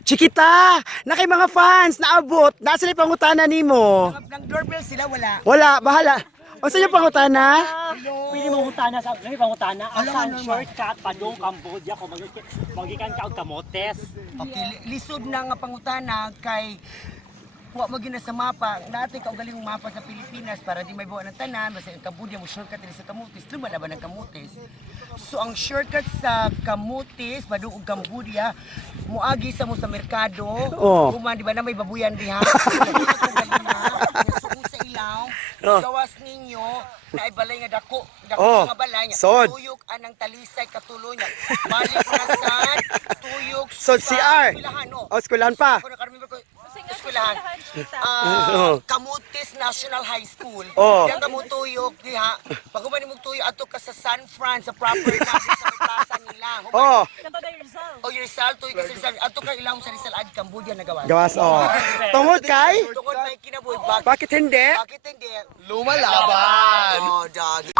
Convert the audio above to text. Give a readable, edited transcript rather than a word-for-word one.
Chikita, na kay mga fans, naabot, nasa na pangutana nimo. Nang doorbell sila, wala. Wala, bahala. O sa iyo pangutana? Pwede mong utana sa pangutana asan shortcut padung Cambodia kung magikan ka og kamotes. Okay, lisod na nga pangutana kay kuha mo gina sa mapa, natin kaugaling mapa sa Pilipinas para di may buwan ng tanan, basta ang Cambodia mo shortcut din sa Camotes, lumalaban ng Camotes. So ang shortcut sa Camotes, padung og Cambodia, muagi sa mo sa merkado, kuman di ba na may babuyan diha. Suko sa ilaw, gawas ninyo na ibalay nga dako nga balay niya. Tuyok anang talisay katulo niya. Balik na sad, tuyok So CR. O eskwelahan pa. Eskwelahan. Camotes National High School. Diyan kamo tuyok diha. Pag man mo tuyok ato ka sa San Fran sa proper na sa plaza nila. Your Rizal tuyok ka sa Rizal. Ato ka ilang sa Rizal ad Cambodia na gawas. Gawas Tungod kay? Tungod kay kinabuhi Bakit hindi? Bakit hindi? Lumalaban. Oh, dog.